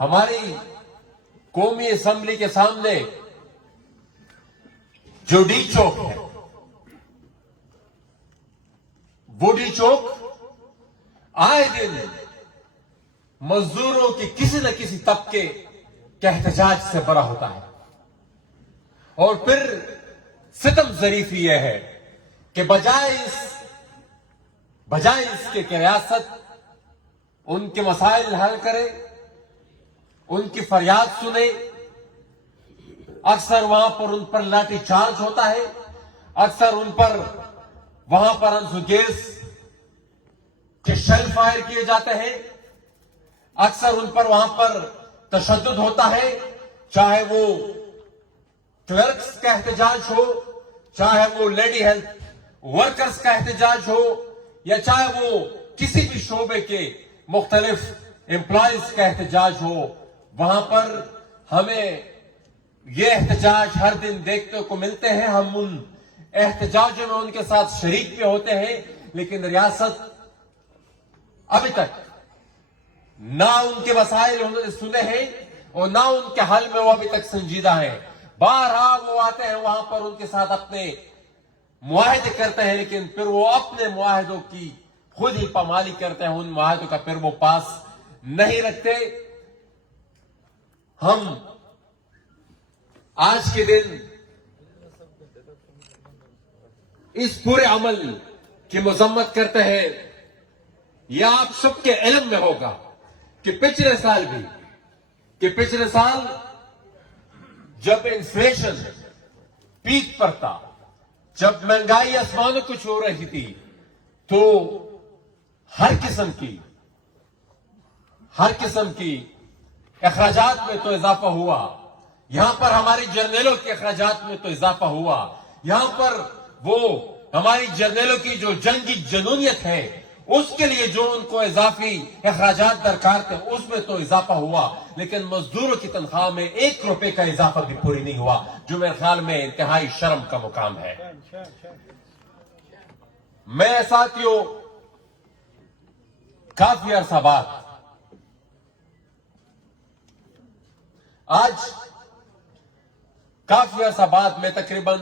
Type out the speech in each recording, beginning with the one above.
ہماری قومی اسمبلی کے سامنے جو ڈی چوک ہے، وہ ڈی چوک آئے دن مزدوروں کی کسی نہ کسی طبقے کے احتجاج سے بھرا ہوتا ہے. اور پھر ستم ظریفی یہ ہے کہ بجائے اس کے کہ ریاست ان کے مسائل حل کرے، ان کی فریاد سنے، اکثر وہاں پر ان پر لاٹھی چارج ہوتا ہے، اکثر ان پر وہاں پر آنسو گیس کے شیل فائر کیے جاتے ہیں، اکثر ان پر وہاں پر تشدد ہوتا ہے، چاہے وہ کلرکس کا احتجاج ہو، چاہے وہ لیڈی ہیلتھ ورکرز کا احتجاج ہو، یا چاہے وہ کسی بھی شعبے کے مختلف امپلائیز کا احتجاج ہو. وہاں پر ہمیں یہ احتجاج ہر دن دیکھنے کو ملتے ہیں. ہم ان احتجاجوں میں ان کے ساتھ شریک بھی ہوتے ہیں، لیکن ریاست ابھی تک نہ ان کے مسائل انہوں نے سنے ہیں اور نہ ان کے حل میں وہ ابھی تک سنجیدہ ہیں. بارہا وہ آتے ہیں وہاں پر ان کے ساتھ اپنے معاہدے کرتے ہیں، لیکن پھر وہ اپنے معاہدوں کی خود ہی پامالی کرتے ہیں، ان معاہدوں کا پھر وہ پاس نہیں رکھتے. ہم آج کے دن اس پورے عمل کی مذمت کرتے ہیں. یہ آپ سب کے علم میں ہوگا کہ پچھلے سال جب انفلیشن پیک پر تھا، جب مہنگائی آسمانوں کو چھو رہی تھی، تو ہر قسم کی اخراجات میں تو اضافہ ہوا. یہاں پر ہماری جرنیلوں کے اخراجات میں تو اضافہ ہوا. یہاں پر وہ ہماری جرنیلوں کی جو جنگی جنونیت ہے، اس کے لیے جو ان کو اضافی اخراجات درکار تھے، اس میں تو اضافہ ہوا. لیکن مزدوروں کی تنخواہ میں 1 روپے کا اضافہ بھی پوری نہیں ہوا، جو میرے خیال میں انتہائی شرم کا مقام ہے. میں ساتھیوں کافی عرصہ بعد میں تقریباً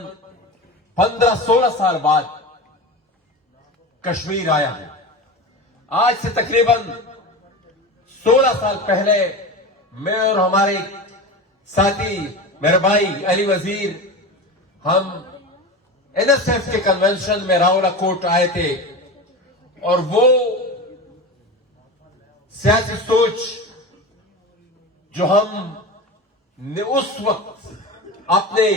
15-16 سال بعد کشمیر آیا ہوں. آج سے تقریباً 16 سال پہلے میں اور ہمارے ساتھی میرے بھائی علی وزیر، ہم NSF کے کنونشن میں راولا کوٹ آئے تھے، اور وہ سیاسی سوچ جو ہم نے اس وقت اپنے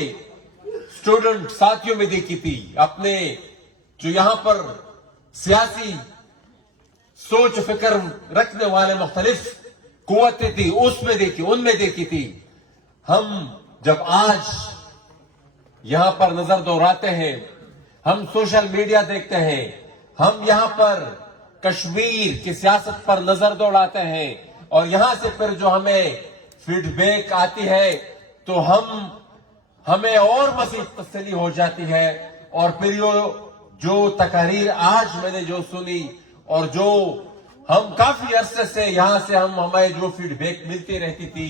اسٹوڈنٹ ساتھیوں میں دیکھی تھی، اپنے جو یہاں پر سیاسی سوچ فکر رکھنے والے مختلف قوتیں تھی، ان میں دیکھی تھی. ہم جب آج یہاں پر نظر دوڑاتے ہیں، ہم سوشل میڈیا دیکھتے ہیں، ہم یہاں پر کشمیر کی سیاست پر نظر دوڑاتے ہیں، اور یہاں سے پھر جو ہمیں فیڈ بیک آتی ہے تو ہمیں اور مزید تسلی ہو جاتی ہے. اور پھر جو تقاریر آج میں نے جو سنی، اور جو ہم کافی عرصے سے یہاں سے ہمیں جو فیڈ بیک ملتی رہتی تھی،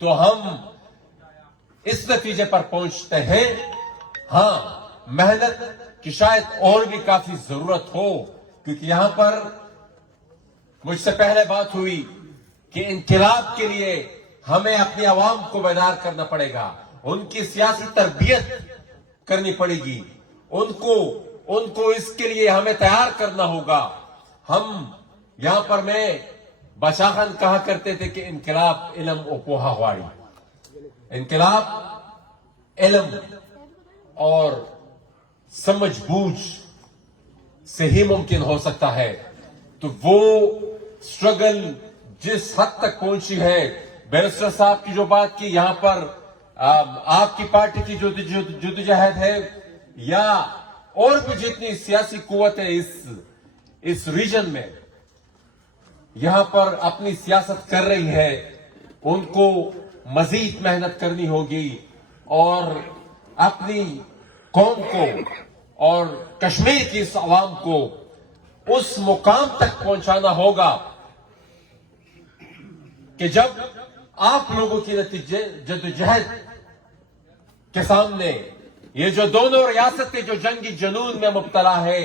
تو ہم اس نتیجے پر پہنچتے ہیں، ہاں محنت کی شاید اور بھی کافی ضرورت ہو. کیونکہ یہاں پر مجھ سے پہلے بات ہوئی کہ انقلاب کے لیے ہمیں اپنی عوام کو بیدار کرنا پڑے گا، ان کی سیاسی تربیت کرنی پڑے گی، ان کو اس کے لیے ہمیں تیار کرنا ہوگا. ہم یہاں پر میں بچاخن کہا کرتے تھے کہ انقلاب علم و پوہا واڑی، انقلاب علم اور سمجھ بوجھ سے ہی ممکن ہو سکتا ہے. تو وہ سٹرگل جس حد تک پہنچی ہے، بیرسٹر صاحب کی جو بات کی، یہاں پر آپ کی پارٹی کی جو جدوجہد ہے، یا اور بھی جتنی سیاسی قوتیں اس ریجن میں یہاں پر اپنی سیاست کر رہی ہے، ان کو مزید محنت کرنی ہوگی اور اپنی قوم کو اور کشمیر کی اس عوام کو اس مقام تک پہنچانا ہوگا کہ جب آپ لوگوں کی نتیجے جدوجہد کے سامنے یہ جو دونوں ریاستیں جو جنگی جنون میں مبتلا ہے،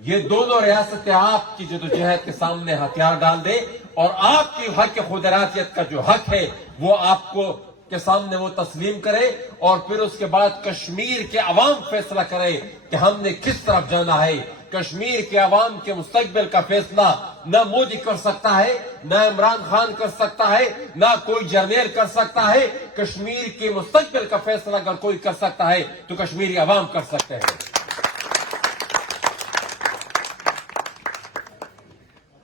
یہ دونوں ریاستیں آپ کی جدوجہد کے سامنے ہتھیار ڈال دے اور آپ کی حق خود ارادیت کا جو حق ہے وہ آپ کو کے سامنے وہ تسلیم کرے، اور پھر اس کے بعد کشمیر کے عوام فیصلہ کرے کہ ہم نے کس طرف جانا ہے۔ کشمیر کے عوام کے مستقبل کا فیصلہ نہ مودی کر سکتا ہے، نہ عمران خان کر سکتا ہے، نہ کوئی جرنیل کر سکتا ہے۔ کشمیر کے مستقبل کا فیصلہ اگر کوئی کر سکتا ہے تو کشمیری عوام کر سکتے ہیں۔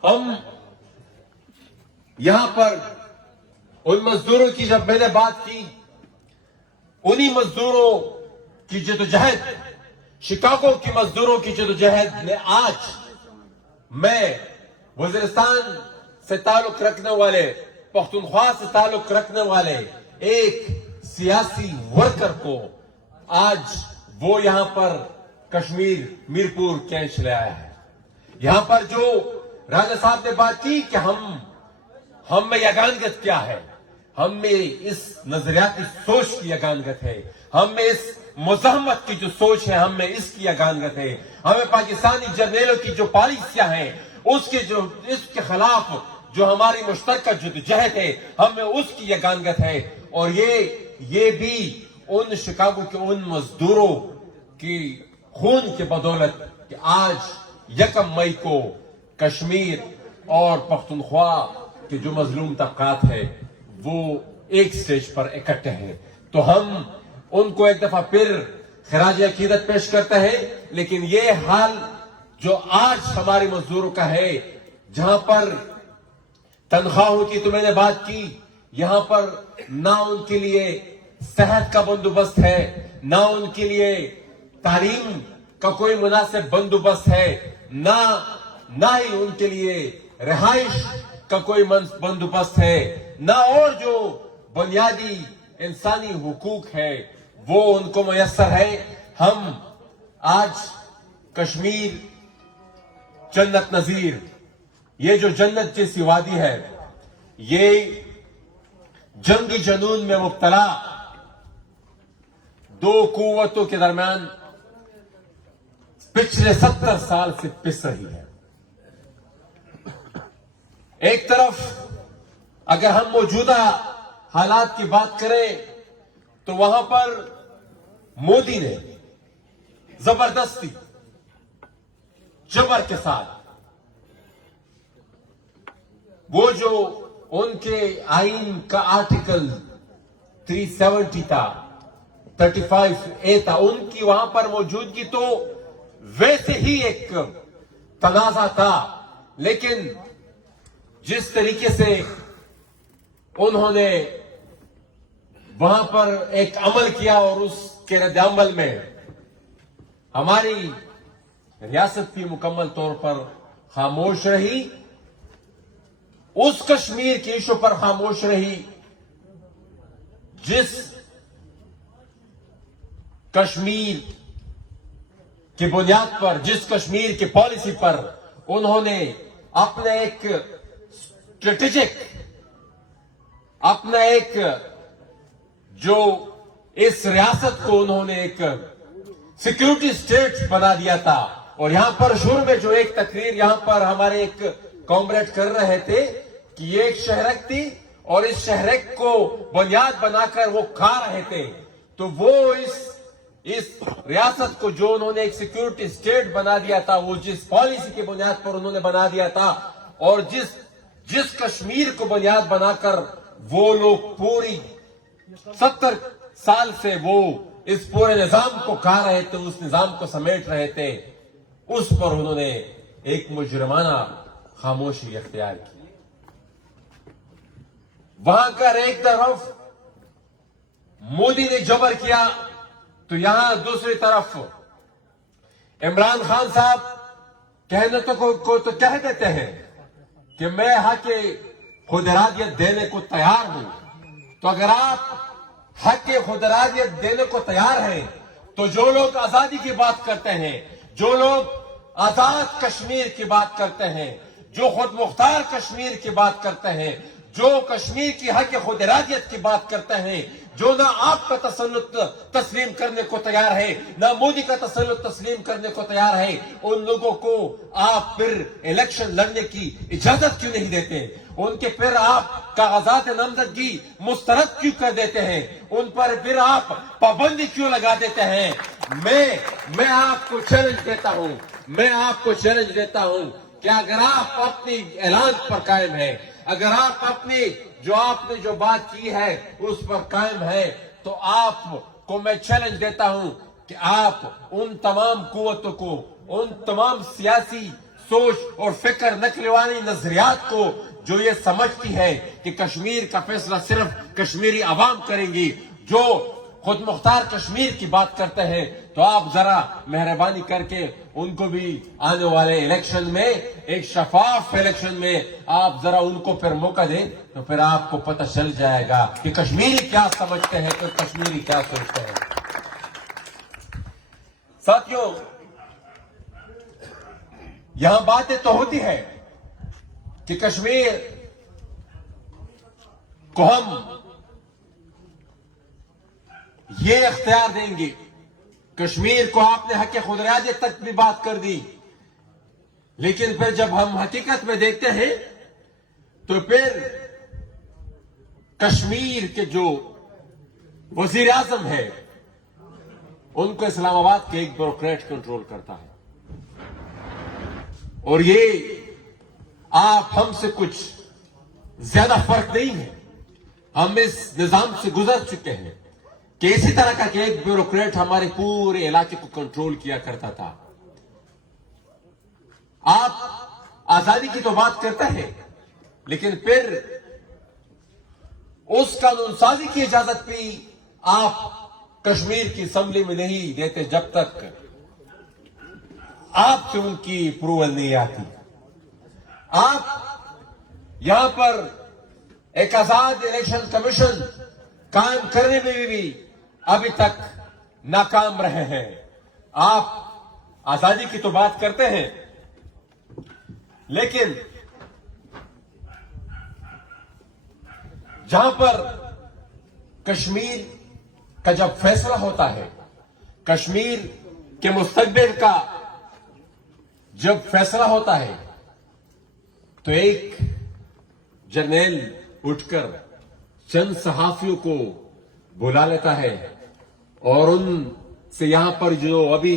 ہم یہاں پر ان مزدوروں کی جب میں نے بات کی، انہی مزدوروں کی جدوجہد، شکاگو کی مزدوروں کی جدوجہد میں آج میں وزیرستان سے تعلق رکھنے والے، پختونخوا سے تعلق رکھنے والے ایک سیاسی ورکر کو آج وہ یہاں پر کشمیر میرپور کینچ لے آیا ہے۔ یہاں پر جو راجہ صاحب نے بات کی کہ ہم میں یگانگت کیا ہے، ہم میں اس نظریاتی سوچ کی یگانگت ہے، ہم میں اس مزاحمت کی جو سوچ ہے ہم میں اس کی یگانگت ہے، ہمیں پاکستانی جرنیلوں کی جو پالیسیاں ہیں اس کے خلاف جو ہماری مشترکہ جدوجہد ہے ہم میں اس کی یگانگت ہے، اور یہ بھی ان شکاگو کے ان مزدوروں کی خون کے بدولت کہ آج 1 مئی کو کشمیر اور پختونخوا کے جو مظلوم طبقات ہے وہ ایک سٹیج پر اکٹھے ہیں، تو ہم ان کو ایک دفعہ پھر خراج عقیدت پیش کرتے ہیں۔ لیکن یہ حال جو آج ہمارے مزدوروں کا ہے، جہاں پر تنخواہوں کی تو میں نے بات کی، یہاں پر نہ ان کے لیے صحت کا بندوبست ہے، نہ ان کے لیے تعلیم کا کوئی مناسب بندوبست ہے، نہ ہی ان کے لیے رہائش کا کوئی بندوبست ہے، نہ اور جو بنیادی انسانی حقوق ہے وہ ان کو میسر ہے۔ ہم آج کشمیر جنت نظیر، یہ جو جنت جیسی وادی ہے، یہ جنگی جنون میں مبتلا دو قوتوں کے درمیان پچھلے 70 سال سے پس رہی ہے۔ ایک طرف اگر ہم موجودہ حالات کی بات کریں تو وہاں پر مودی نے زبردستی جبر کے ساتھ وہ جو ان کے آئین کا آرٹیکل 370 تھا، 35A تھا، ان کی وہاں پر موجودگی تو ویسے ہی ایک تنازع تھا، لیکن جس طریقے سے انہوں نے وہاں پر ایک عمل کیا اور اس کے رد عمل میں ہماری ریاست بھی مکمل طور پر خاموش رہی، اس کشمیر کے ایشو پر خاموش رہی جس کشمیر کی بنیاد پر، جس کشمیر کی پالیسی پر انہوں نے اپنا ایک اسٹریٹجک، اپنا ایک جو اس ریاست کو انہوں نے ایک سیکیورٹی اسٹیٹ بنا دیا تھا۔ اور یہاں پر شروع میں جو ایک تقریر یہاں پر ہمارے ایک کامریڈ کر رہے تھے کہ یہ ایک شہرک تھی اور اس شہرک کو بنیاد بنا کر وہ کھا رہے تھے، تو وہ اس ریاست کو جو انہوں نے ایک سیکیورٹی اسٹیٹ بنا دیا تھا، وہ جس پالیسی کی بنیاد پر انہوں نے بنا دیا تھا، اور جس کشمیر کو بنیاد بنا کر وہ لوگ پوری 70 سال سے وہ اس پورے نظام کو کھا رہے تھے، اس نظام کو سمیٹ رہے تھے، اس پر انہوں نے ایک مجرمانہ خاموشی اختیار کی۔ وہاں کا ایک طرف مودی نے جبر کیا تو یہاں دوسری طرف عمران خان صاحب کہنے کو تو کہہ دیتے ہیں کہ میں حق خود ارادیت دینے کو تیار ہوں، تو اگر آپ حق خود ارادیت دینے کو تیار ہیں تو جو لوگ آزادی کی بات کرتے ہیں، جو لوگ آزاد کشمیر کی بات کرتے ہیں، جو خود مختار کشمیر کی بات کرتے ہیں، جو کشمیر کی حق خود ارادیت کی بات کرتے ہیں، جو نہ آپ کا تسلط تسلیم کرنے کو تیار ہے، نہ مودی کا تسلط تسلیم کرنے کو تیار ہے، ان لوگوں کو آپ پھر الیکشن لڑنے کی اجازت کیوں نہیں دیتے؟ ان کے پھر آپ کاغذات نامزدگی مسترد کیوں کر دیتے ہیں؟ ان پر پھر آپ پابندی کیوں لگا دیتے ہیں؟ میں آپ کو چیلنج دیتا ہوں، میں آپ کو چیلنج دیتا ہوں کہ اگر آپ اپنی اعلان پر قائم ہیں، اگر آپ اپنی آپ نے جو بات کی ہے اس پر قائم ہے، تو آپ کو میں چیلنج دیتا ہوں کہ آپ ان تمام قوتوں کو، ان تمام سیاسی سوچ اور فکر نقلوانی نظریات کو جو یہ سمجھتی ہے کہ کشمیر کا فیصلہ صرف کشمیری عوام کریں گی، جو خود مختار کشمیر کی بات کرتے ہیں، تو آپ ذرا مہربانی کر کے ان کو بھی آنے والے الیکشن میں، ایک شفاف الیکشن میں آپ ذرا ان کو پھر موقع دیں، تو پھر آپ کو پتہ چل جائے گا کہ کشمیری کیا سمجھتے ہیں، کہ کشمیری کیا سوچتے ہیں۔ ساتھیوں، یہاں باتیں تو ہوتی ہے کہ کشمیر کو ہم یہ اختیار دیں گے، کشمیر کو آپ نے حق خود ارادیت تک بھی بات کر دی، لیکن پھر جب ہم حقیقت میں دیکھتے ہیں تو پھر کشمیر کے جو وزیر اعظم ہے ان کو اسلام آباد کے ایک بیوروکریٹ کنٹرول کرتا ہے، اور یہ آپ ہم سے کچھ زیادہ فرق نہیں ہے، ہم اس نظام سے گزر چکے ہیں کہ اسی طرح کا کہ ایک بیوروکریٹ ہمارے پورے علاقے کو کنٹرول کیا کرتا تھا۔ آپ آزادی کی تو بات کرتے ہیں، لیکن پھر اس قانون سازی کی اجازت بھی آپ کشمیر کی اسمبلی میں نہیں دیتے جب تک آپ سے ان کی اپروول نہیں آتی۔ آپ یہاں پر ایک آزاد الیکشن کمیشن قائم کرنے میں بھی ابھی تک ناکام رہے ہیں۔ آپ آزادی کی تو بات کرتے ہیں، لیکن جہاں پر کشمیر کا جب فیصلہ ہوتا ہے، کشمیر کے مستقبل کا جب فیصلہ ہوتا ہے، تو ایک جرنیل اٹھ کر چند صحافیوں کو بلا لیتا ہے اور ان سے یہاں پر جو ابھی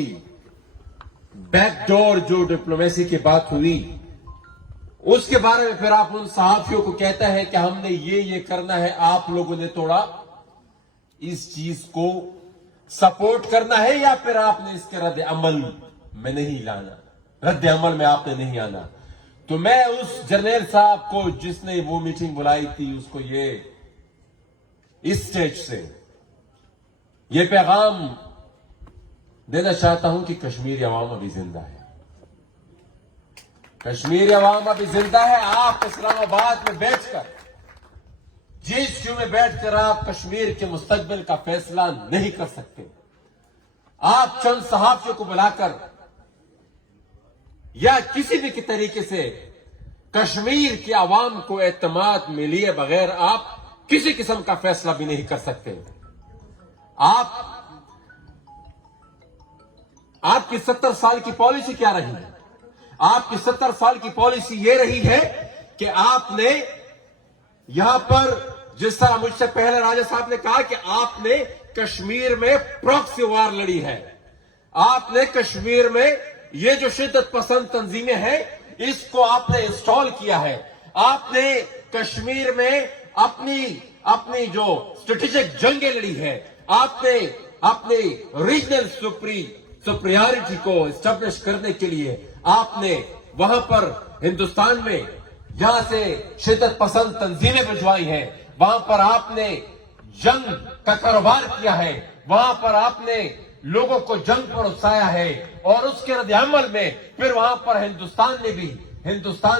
بیک ڈور جو ڈپلومیسی کی بات ہوئی اس کے بارے میں پھر آپ ان صحافیوں کو کہتے ہیں کہ ہم نے یہ کرنا ہے، آپ لوگوں نے توڑا، اس چیز کو سپورٹ کرنا ہے یا پھر آپ نے اس کے رد عمل میں نہیں لانا، رد عمل میں آپ نے نہیں آنا۔ تو میں اس جرنیل صاحب کو جس نے وہ میٹنگ بلائی تھی اس کو یہ اس سٹیج سے یہ پیغام دینا چاہتا ہوں کہ کشمیری عوام ابھی زندہ ہے، کشمیری عوام ابھی زندہ ہے۔ آپ اسلام آباد میں بیٹھ کر، GHQ میں بیٹھ کر آپ کشمیر کے مستقبل کا فیصلہ نہیں کر سکتے۔ آپ چند صحافیوں کو بلا کر یا کسی بھی طریقے سے کشمیر کی عوام کو اعتماد میں لیے بغیر آپ کسی قسم کا فیصلہ بھی نہیں کر سکتے۔ آپ کی 70 سال کی پالیسی کیا رہی ہے؟ آپ کی 70 سال کی پالیسی یہ رہی ہے کہ آپ نے یہاں پر، جس طرح مجھ سے پہلے راجہ صاحب نے کہا کہ آپ نے کشمیر میں پراکسی وار لڑی ہے، آپ نے کشمیر میں یہ جو شدت پسند تنظیمیں ہیں اس کو آپ نے انسٹال کیا ہے، آپ نے کشمیر میں اپنی جو اسٹریٹجک جنگیں لڑی ہے، آپ نے اپنی ریجنل سپریارٹی کو اسٹیبلش کرنے کے لیے آپ نے وہاں پر ہندوستان میں جہاں سے شدت پسند تنظیمیں بھجوائی ہیں، وہاں پر آپ نے جنگ کا کاروبار کیا ہے، وہاں پر آپ نے لوگوں کو جنگ پر اکسایا ہے، اور اس کے رد عمل میں پھر وہاں پر ہندوستان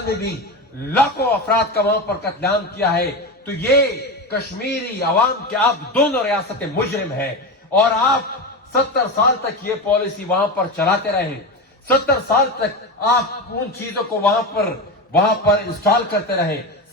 نے بھی لاکھوں افراد کا وہاں پر قتل عام کیا ہے۔ تو یہ کشمیری عوام کے آپ دونوں ریاستیں مجرم ہیں، اور آپ 70 سال تک یہ پالیسی وہاں پر چلاتے رہے، 70 سال تک آپ ان چیزوں کو وہاں پر انسٹال کرتے رہے،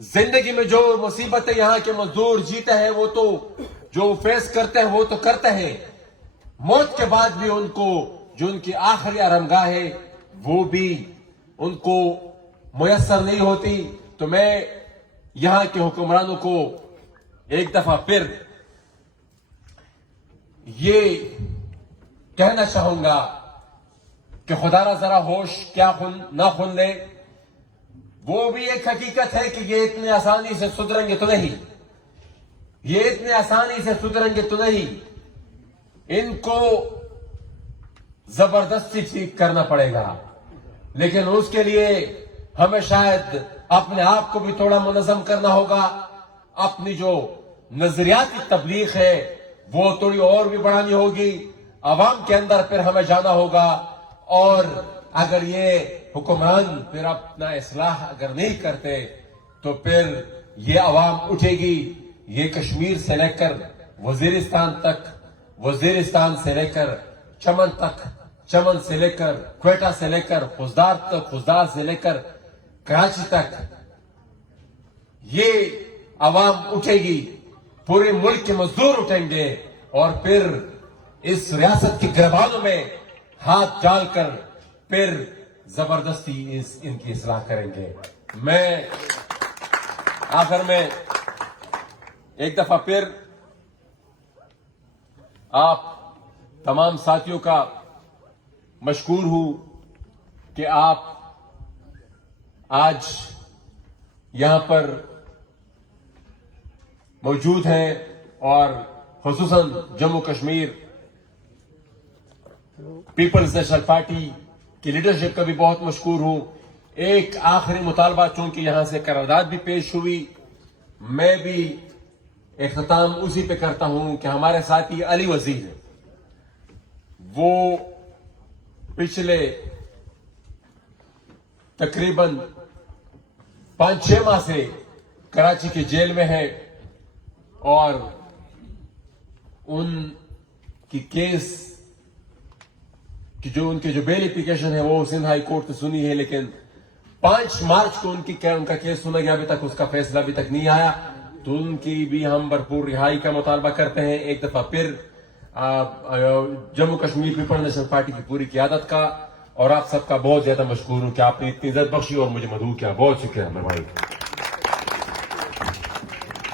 زندگی میں جو مصیبتیں یہاں کے مزدور جیتے ہیں وہ تو جو فیس کرتے ہیں وہ تو کرتے ہیں، موت کے بعد بھی ان کو جو ان کی آخری آرامگاہ ہے وہ بھی ان کو میسر نہیں ہوتی. تو میں یہاں کے حکمرانوں کو ایک دفعہ پھر یہ کہنا چاہوں گا کہ خدا را ذرا ہوش کیا نہ کھل لے. وہ بھی ایک حقیقت ہے کہ یہ اتنے آسانی سے سدھریں گے تو نہیں، یہ اتنے آسانی سے سدھریں گے تو نہیں، ان کو زبردستی ٹھیک کرنا پڑے گا. لیکن اس کے لیے ہمیں شاید اپنے آپ کو بھی تھوڑا منظم کرنا ہوگا، اپنی جو نظریاتی تبلیغ ہے وہ تھوڑی اور بھی بڑھانی ہوگی، عوام کے اندر پھر ہمیں جانا ہوگا. اور اگر یہ حکمران پھر اپنا اصلاح اگر نہیں کرتے تو پھر یہ عوام اٹھے گی. یہ کشمیر سے لے کر وزیرستان تک، وزیرستان سے لے کر چمن تک، چمن سے لے کر کوئٹہ سے لے کر خزدار تک، خزدار سے لے کر کراچی تک یہ عوام اٹھے گی. پورے ملک کے مزدور اٹھیں گے اور پھر اس ریاست کے گربانوں میں ہاتھ ڈال کر پھر زبردستی ان کی اصلاح کریں گے. میں آخر میں ایک دفعہ پھر آپ تمام ساتھیوں کا مشکور ہوں کہ آپ آج یہاں پر موجود ہیں، اور خصوصاً Jammu Kashmir peoples national party کی لیڈرشپ کا بھی بہت مشکور ہوں. ایک آخری مطالبہ چونکہ یہاں سے قرارداد بھی پیش ہوئی، میں بھی اختتام اسی پہ کرتا ہوں کہ ہمارے ساتھی علی وزیر وہ پچھلے تقریباً 5-6 ماہ سے کراچی کے جیل میں ہے، اور ان کی کیس کہ جو ان کے جو بیل اپلیکیشن ہے وہ سندھ ہائی کورٹ نے سنی ہے، لیکن 5 مارچ کو ان کا کیس سنا گیا، ابھی تک اس کا فیصلہ ابھی تک نہیں آیا. تو ان کی بھی ہم بھرپور رہائی کا مطالبہ کرتے ہیں. ایک دفعہ پھر Jammu Kashmir peoples national party کی پوری قیادت کا اور آپ سب کا بہت زیادہ مشکور ہوں کہ آپ نے اتنی عزت بخشی اور مجھے مدعو کیا. بہت شکریہ میرے بھائی.